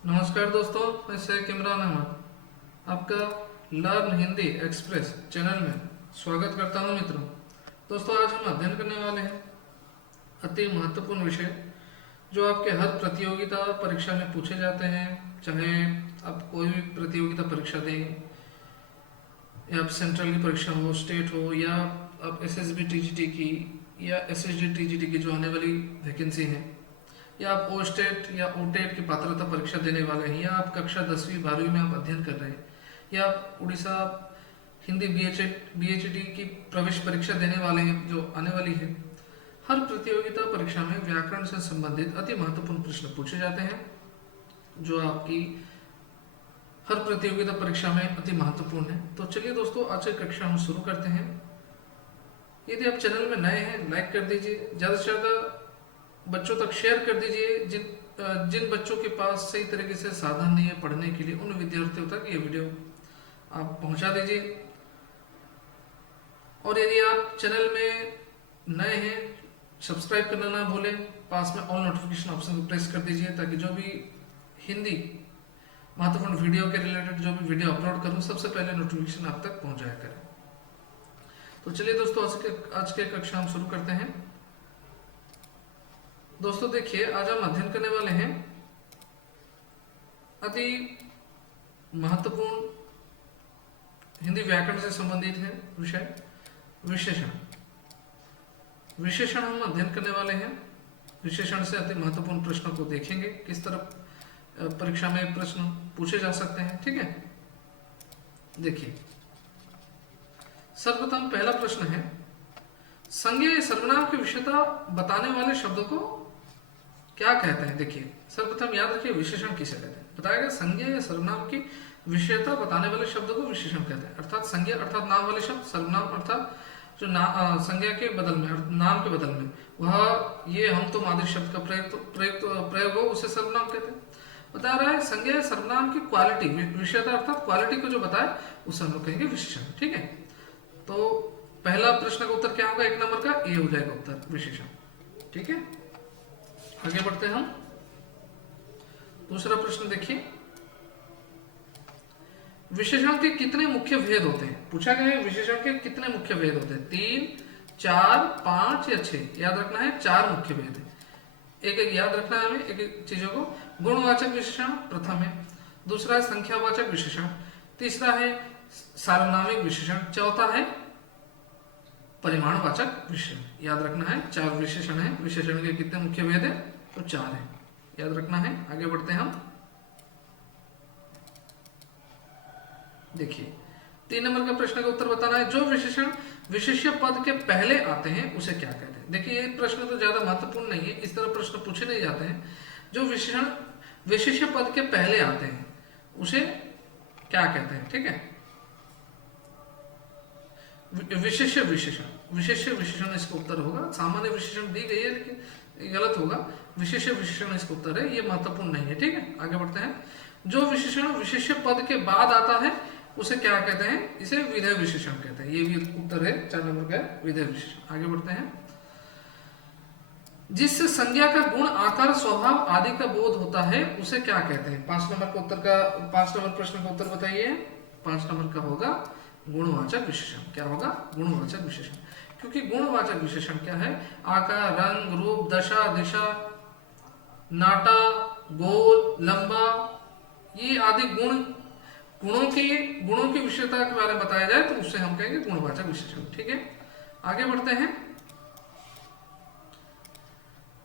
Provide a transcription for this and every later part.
नमस्कार दोस्तों, मैं शेख इमरान अहमद आपका लर्न हिंदी एक्सप्रेस चैनल में स्वागत करता हूं। मित्रों, दोस्तों आज हम अध्ययन करने वाले हैं अति महत्वपूर्ण विषय जो आपके हर प्रतियोगिता परीक्षा में पूछे जाते हैं। चाहे आप कोई भी प्रतियोगिता परीक्षा दें, या आप सेंट्रल की परीक्षा हो, स्टेट हो, या आप एसएसबी टीजीटी की या एसएसडी टीजीटी की जो आने वाली वैकेंसी है, या आप ओ स्टेट या ओ टेट की पात्रता परीक्षा देने वाले हैं, या आप कक्षा 10वीं 12वीं में आप अध्ययन कर रहे हैं, या आप उड़ीसा हिंदी बीएचडी की प्रवेश परीक्षा देने वाले हैं जो आने वाली है। हर प्रतियोगिता परीक्षा में व्याकरण से संबंधित अति महत्वपूर्ण प्रश्न पूछे जाते हैं जो आपकी हर प्रतियोगिता परीक्षा में अति महत्वपूर्ण है। तो चलिए दोस्तों, आज की कक्षा हम शुरू करते हैं। यदि आप चैनल में नए हैं, लाइक कर दीजिए, ज़्यादा से ज़्यादा बच्चों तक शेयर कर दीजिए। जिन बच्चों के पास सही तरीके से साधन नहीं है पढ़ने के लिए, उन विद्यार्थियों तक ये वीडियो आप पहुंचा दीजिए। और यदि आप चैनल में नए हैं, सब्सक्राइब करना ना भूलें, पास में ऑल नोटिफिकेशन ऑप्शन को प्रेस कर दीजिए ताकि जो भी हिंदी महत्वपूर्ण वीडियो के रिलेटेड जो भी वीडियो अपलोड करूं, सबसे पहले नोटिफिकेशन आप तक पहुंचाया करें। तो चलिए दोस्तों, आज के कक्षा हम शुरू करते हैं। दोस्तों देखिए, आज हम अध्ययन करने वाले हैं अति महत्वपूर्ण हिंदी व्याकरण से संबंधित है विषय विशेषण। विशेषण हम अध्ययन करने वाले हैं। विशेषण से अति महत्वपूर्ण प्रश्नों को देखेंगे, किस तरह परीक्षा में प्रश्न पूछे जा सकते हैं। ठीक है, देखिए सर्वप्रथम पहला प्रश्न है, संज्ञेय सर्वनाम की विषयता बताने वाले शब्दों को क्या कहते हैं। देखिए सर्वप्रथम याद रखिए, विशेषण किसे कहते हैं। बताया गया संज्ञा या सर्वनाम की विषयता बताने वाले शब्दों को विशेषण कहते हैं। अर्थात संज्ञा अर्थात नाम वाले शब्द, सर्वनाम अर्थात जो संज्ञा के बदल में, नाम के बदल में वह ये हम तो मादृ शब्द का प्रयोग हो, उसे सर्वनाम कहते हैं। बता रहा है संज्ञा या सर्वनाम की क्वालिटी, विषयता अर्थात क्वालिटी को जो बताए उसे हम लोग कहेंगे विशेषण। ठीक है, तो पहला प्रश्न का उत्तर क्या होगा, 1 नंबर का ए हो जाएगा उत्तर, विशेषण। ठीक है, आगे बढ़ते हैं हम। दूसरा प्रश्न देखिए, विशेषण के कितने मुख्य भेद होते हैं। पूछा गया है विशेषण के कितने मुख्य भेद होते हैं, 3, 4, 5 या 6। याद रखना है 4 मुख्य भेद है। एक एक याद रखना है हमें, एक एक चीजों को। गुणवाचक विशेषण प्रथम है, दूसरा है संख्यावाचक विशेषण, तीसरा है सार्वनामिक विशेषण, चौथा है परिमाणवाचक विशेषण। याद रखना है 4 विशेषण है। विशेषण के कितने मुख्य भेद है, तो 4 है, याद रखना है। आगे बढ़ते हैं हम। देखिए 3 नंबर का प्रश्न का उत्तर बताना है, जो विशेषण विशेष्य पद के पहले आते हैं उसे क्या कहते हैं। देखिए ये प्रश्न तो ज्यादा महत्वपूर्ण नहीं है, इस तरह प्रश्न पूछे नहीं जाते हैं। जो विशेषण विशेष्य पद के पहले आते हैं उसे क्या कहते हैं। ठीक है, विशेष्य विशेषण, विशेष्य विशेषण इसका उत्तर होगा। सामान्य विशेषण दी गई है लेकिन गलत होगा, विशेष्य विशेषण इसका उत्तर है, ये महत्वपूर्ण नहीं है। ठीक है, आगे बढ़ते हैं। जो विशेषण विशेष्य पद के बाद आता है उसे क्या कहते हैं, इसे विधेय विशेषण कहते हैं। ये भी उत्तर है 4 नंबर का, विधेय विशेषण। आगे बढ़ते हैं। जिससे संज्ञा का गुण, आकार, स्वभाव आदि का बोध होता है उसे क्या कहते हैं। 5 नंबर का उत्तर का 5 नंबर प्रश्न का उत्तर बताइए। 5 नंबर का होगा गुणवाचक विशेषण। क्या होगा, गुणवाचक विशेषण। क्योंकि गुणवाचक विशेषण क्या है, आकार, रंग, रूप, दशा, दिशा, नाटा, गोल, लंबा, ये आदि गुणों की विशेषता के बारे में बताया जाए तो उससे हम कहेंगे गुणवाचक विशेषण। ठीक है, आगे बढ़ते हैं।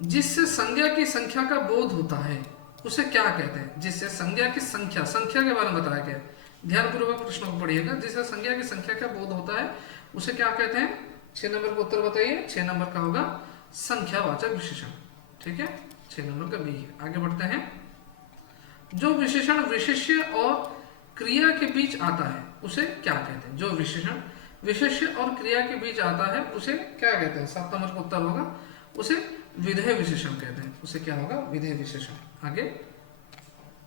जिससे संज्ञा की संख्या का बोध होता है उसे क्या कहते हैं। जिससे संज्ञा की संख्या के बारे में बताया गया है, ध्यानपूर्वक प्रश्नों को पढ़िएगा। जिससे संज्ञा की संख्या का बोध होता है उसे क्या कहते हैं। 6 नंबर का उत्तर बताइए। 6 नंबर का होगा संख्यावाचक विशेषण। ठीक है, 6 नंबर का बी है। आगे बढ़ते हैं। जो विशेषण विशेष्य और क्रिया के बीच आता है उसे क्या कहते हैं। जो विशेषण विशेष्य और क्रिया के बीच आता है उसे क्या कहते हैं। 7 नंबर का उत्तर होगा, उसे विधेय विशेषण कहते हैं। उसे क्या होगा, विधेय विशेषण। आगे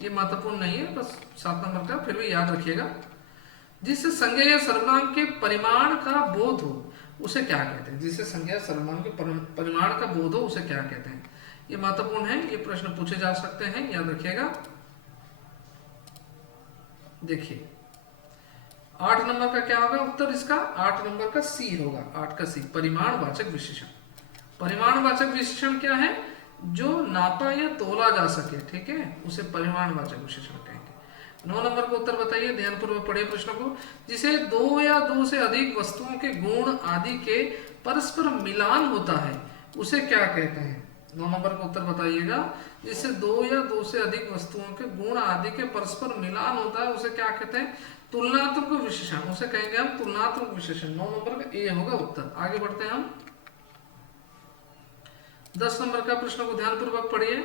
ये महत्वपूर्ण नहीं है, बस 7 नंबर का फिर भी याद रखिएगा। जिससे संज्ञा या सर्वनाम के परिमाण का बोध हो उसे क्या कहते हैं। जिससे संज्ञा या सर्वनाम के परिमाण का बोध हो उसे क्या कहते हैं। ये महत्वपूर्ण है, ये प्रश्न पूछे जा सकते हैं, याद रखिएगा। देखिए 8 नंबर का क्या होगा उत्तर इसका, 8 नंबर का सी होगा, 8 का सी, परिमाणवाचक विशेषण। परिमाणवाचक विशेषण क्या है, जो नापा या तोला जा सके, ठीक है, उसे परिमाणवाचक विशेषण कहेंगे। 9 नंबर का उत्तर बताइए, ध्यानपूर्वक पढ़िए प्रश्न को। जिसे दो या दो से अधिक वस्तुओं के गुण आदि के परस्पर मिलान होता है उसे क्या कहते हैं। 9 नंबर का उत्तर बताइएगा, जिससे दो या दो से अधिक वस्तुओं के गुण आदि के परस्पर मिलान होता है उसे क्या कहते हैं, तुलनात्मक विशेषण, उसे कहेंगे हम तुलनात्मक विशेषण। 9 नंबर का ए होगा उत्तर। आगे बढ़ते हैं हम 10 नंबर का प्रश्न को ध्यानपूर्वक पढ़िए।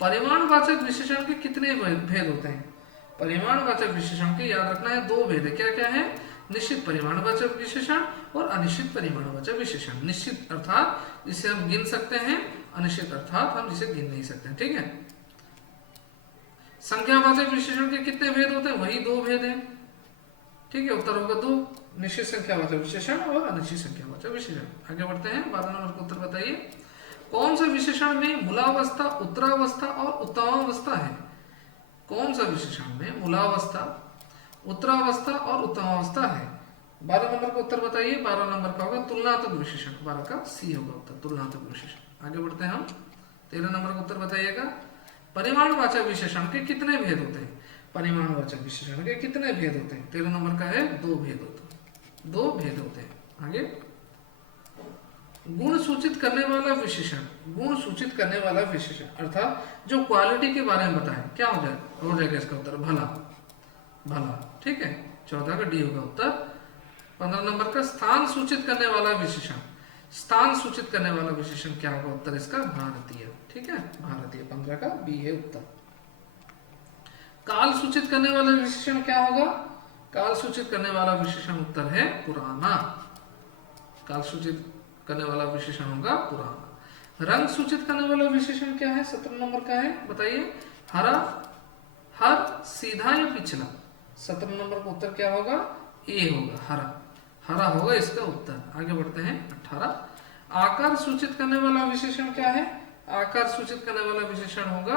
परिमाणवाचक विशेषण के कितने भेद होते हैं। परिमाणवाचक विशेषण के याद रखना है दो भेद है, क्या क्या है, निश्चित परिमाणवाचक विशेषण और अनिश्चित परिमाणवाचक विशेषण। निश्चित अर्थात जिसे हम गिन सकते हैं, अनिश्चित अर्थात हम जिसे गिन नहीं सकते, ठीक है। संख्यावाचक विशेषण के कितने भेद होते हैं, वही दो भेद हैं, ठीक है। उत्तर होगा दो, निश्चित संख्यावाचक विशेषण और अनिश्चित संख्यावाचक विशेषण। आगे बढ़ते हैं 12 नंबर का उत्तर बताइए। कौन सा विशेषण में मूलावस्था, उत्तरावस्था और उत्तमावस्था है। कौन सा विशेषण में मूलावस्था, उत्तरावस्था और उत्तमावस्था है। 12 नंबर का उत्तर बताइए। 12 नंबर का होगा तुलनात्मक विशेषण, 12 का सी होगा उत्तर, तुलनात्मक विशेषण। आगे बढ़ते हैं हम 13 नंबर का उत्तर बताइएगा। परिमाणवाचक विशेषण के कितने भेद होते हैं। परिमाणवाचक विशेषण के कितने भेद होते हैं। 13 नंबर का है दो भेद होते हैं, दो भेद होते हैं। आगे गुण सूचित करने वाला विशेषण, गुण सूचित करने वाला विशेषण अर्थात जो क्वालिटी के बारे में बताए, क्या हो जाएगा इसका उत्तर, भला, भला, ठीक है। 14 का डी होगा उत्तर। 15 नंबर का स्थान सूचित करने वाला विशेषण, स्थान सूचित करने वाला विशेषण क्या होगा उत्तर इसका, भारतीय, ठीक है, भारतीय। 15 का बी है उत्तर। काल सूचित करने वाला विशेषण क्या होगा, काल सूचित करने वाला विशेषण उत्तर है पुराना, काल सूचित करने वाला विशेषण होगा पुराना। रंग सूचित करने वाला विशेषण क्या है, 17 नंबर का है, बताइए। हरा, हर, सीधा या पिछला। 17 नंबर का उत्तर क्या होगा, ए होगा, हरा, हरा होगा इसका उत्तर। आगे बढ़ते हैं 18। आकार सूचित करने वाला विशेषण क्या है, आकार सूचित करने वाला विशेषण होगा,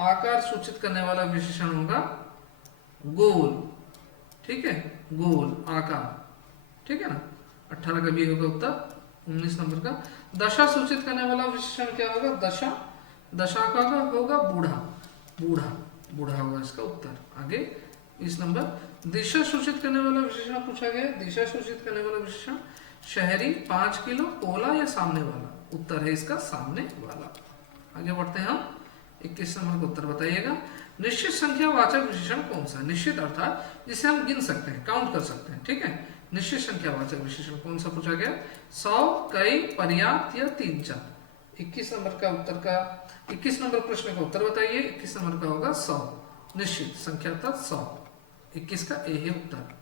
आकार सूचित करने वाला विशेषण होगा गोल, ठीक है, गोल आकार, ठीक है ना। 18 का भी होगा उत्तर। 19 नंबर का दशा सूचित करने वाला विशेषण क्या होगा, दशा, दशा का होगा बूढ़ा, बूढ़ा, बूढ़ा होगा इसका उत्तर। आगे 20 नंबर दिशा सूचित करने वाला विशेषण पूछा गया। दिशा सूचित करने वाला विशेषण शहरी, 5 किलो, कोला या सामने वाला। उत्तर है इसका सामने वाला। आगे बढ़ते हैं हम 21 नंबर का उत्तर बताइएगा। निश्चित संख्या वाचक विशेषण कौन सा है। निश्चित अर्थात जिसे हम गिन सकते हैं, काउंट कर सकते हैं, ठीक है। निश्चित संख्या वाचक विशेषण कौन सा पूछा गया, 100, कई, पर्याप्त या 3 4। 21 नंबर का उत्तर का 21 नंबर प्रश्न का उत्तर बताइए। 21 नंबर का होगा 100, निश्चित संख्या था 100। 21 का ए है उत्तर।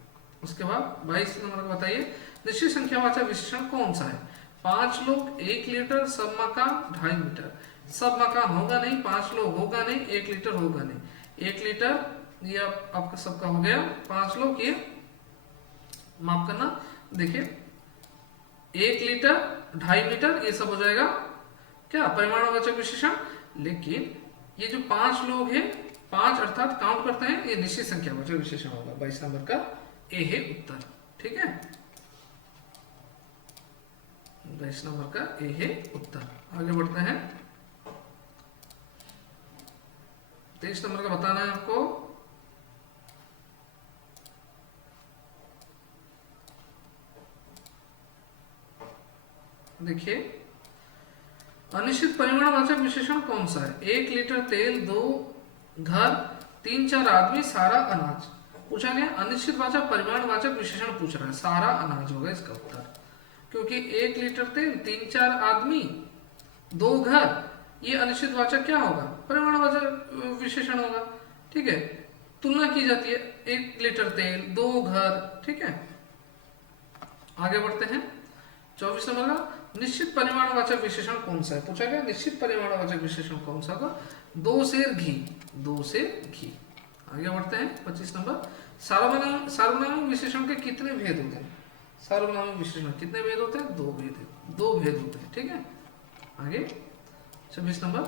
उसके बाद 22 नंबर का बताइए। निश्चित संख्यावाचक विशेषण कौन सा है, 5 लोग, 1 लीटर, सब मकान, 2.5 मीटर। सब मकान होगा नहीं, 5 लोग होगा नहीं, 1 लीटर होगा नहीं। 1 लीटर ये आपका सबका हो गया, 5 लोग ये माफ करना, देखिए 1 लीटर, 2.5 मीटर, ये सब हो जाएगा क्या, परिमाणवाचक विशेषण। लेकिन ये जो 5 लोग हैं, 5 अर्थात काउंट करते हैं, ये निश्चित संख्यावाचक विशेषण होगा। 22 नंबर का ए है उत्तर, ठीक है। 22 नंबर का ए है उत्तर। आगे बढ़ते हैं 23 नंबर का बताना है आपको। देखिए अनिश्चित परिमाणवाचक विशेषण कौन सा है, 1 लीटर तेल, 2 घर, 3 4 आदमी, सारा अनाज। पूछा गया अनिश्चित वाचक परिमाणवाचक विशेषण पूछ रहा है, सारा अनाज होगा इसका उत्तर, क्योंकि 1 लीटर तेल, 3 4 आदमी, 2 घर, ये अनिश्चित वाचक क्या होगा, परिमाणवाचक विशेषण होगा, ठीक है। तुलना की जाती है, 1 लीटर तेल, 2 घर, ठीक है। आगे बढ़ते हैं 24 नंबर का निश्चित परिमाणवाचक विशेषण कौन सा है, पूछा गया निश्चित परिमाणवाचक विशेषण कौन सा होगा, 2 सेर घी, 2 सेर घी। आगे बढ़ते हैं 25 नंबर सार्वनामिक विशेषण के कितने भेद होते हैं। सार्वनामिक विशेषण कितने भेद होते हैं, 2 भेद, 2 भेद होते हैं, ठीक है। आगे 26 नंबर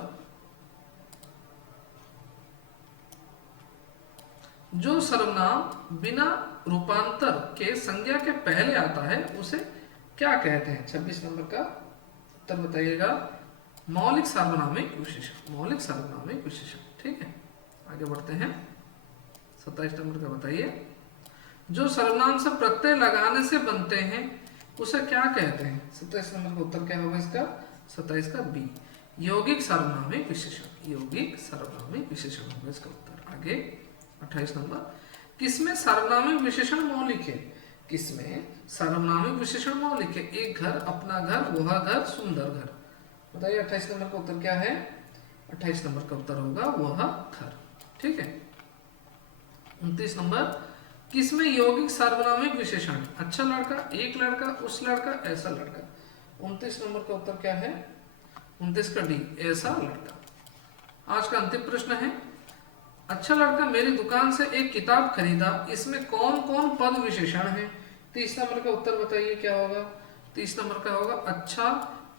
जो सर्वनाम बिना रूपांतर के संज्ञा के पहले आता है उसे क्या कहते हैं? 26 नंबर का उत्तर बताइएगा। मौलिक सार्वनामिक विशेषण, मौलिक सार्वनामिक विशेषण। ठीक है, आगे बढ़ते हैं। 27 नंबर का बताइए। जो सर्वनाम से प्रत्यय लगाने से बनते हैं उसे क्या कहते हैं? 27 नंबर का उत्तर क्या होगा इसका? 27 का बी, यौगिक सार्वनामिक विशेषण, यौगिक सार्वनामिक विशेषण होगा इसका उत्तर। आगे 28 नंबर, किसमें सार्वनामिक विशेषण मौलिक है? किसमें सार्वनामिक विशेषण मौलिक है? एक घर, अपना घर, वह घर, सुंदर घर। बताइए 28 नंबर का उत्तर क्या है? 28 नंबर का उत्तर होगा वह घर। ठीक है। 29 नंबर, किसमें यौगिक सार्वनामिक विशेषण है? अच्छा लड़का, एक लड़का, उस लड़का, ऐसा लड़का। 29 नंबर का उत्तर क्या है? 29 का डी, ऐसा लड़का। आज का अंतिम प्रश्न है। अच्छा लड़का मेरी दुकान से एक किताब खरीदा, इसमें कौन कौन पद विशेषण है? 30 नंबर का उत्तर बताइए क्या होगा? 30 नंबर का होगा अच्छा,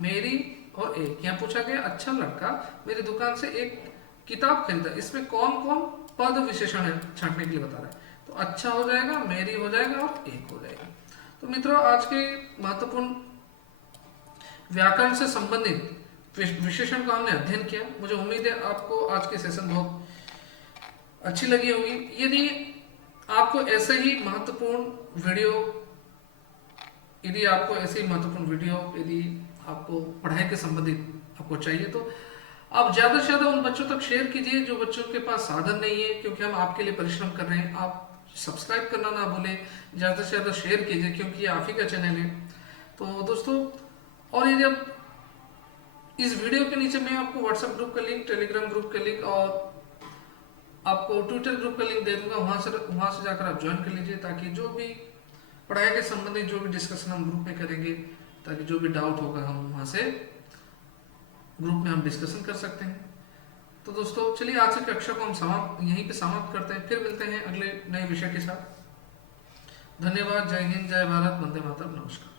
मेरी और एक। यहाँ पूछा गया अच्छा लड़का मेरी दुकान से एक किताब खरीदा, इसमें कौन कौन पद विशेषण है छांटने के लिए बता रहा है। तो अच्छा हो जाएगा, मेरी हो जाएगा और एक हो जाएगा। तो मित्रों, आज के महत्वपूर्ण व्याकरण से संबंधित विशेषण को हमने अध्ययन किया। मुझे उम्मीद है आपको आज की सेशन बहुत अच्छी लगी होगी। यदि आपको ऐसे ही महत्वपूर्ण वीडियो यदि आपको पढ़ाई के संबंधित आपको चाहिए तो आप ज़्यादा से ज़्यादा उन बच्चों तक शेयर कीजिए जो बच्चों के पास साधन नहीं है, क्योंकि हम आपके लिए परिश्रम कर रहे हैं। आप सब्सक्राइब करना ना भूलें, ज़्यादा से ज़्यादा शेयर कीजिए, क्योंकि ये आप ही का चैनल है। तो दोस्तों, और यदि आप इस वीडियो के नीचे मैं आपको व्हाट्सएप ग्रुप का लिंक, टेलीग्राम ग्रुप का लिंक और आपको ट्विटर ग्रुप का लिंक दे दूंगा, वहां से जाकर आप ज्वाइन कर लीजिए, ताकि जो भी पढ़ाई के संबंधित जो भी डिस्कशन हम ग्रुप में करेंगे, ताकि जो भी डाउट होगा हम वहां से ग्रुप में हम डिस्कशन कर सकते हैं। तो दोस्तों चलिए, आज की कक्षा को हम यहीं पे समाप्त करते हैं। फिर मिलते हैं अगले नए विषय के साथ। धन्यवाद। जय हिंद, जय भारत, वंदे मातरम, नमस्कार।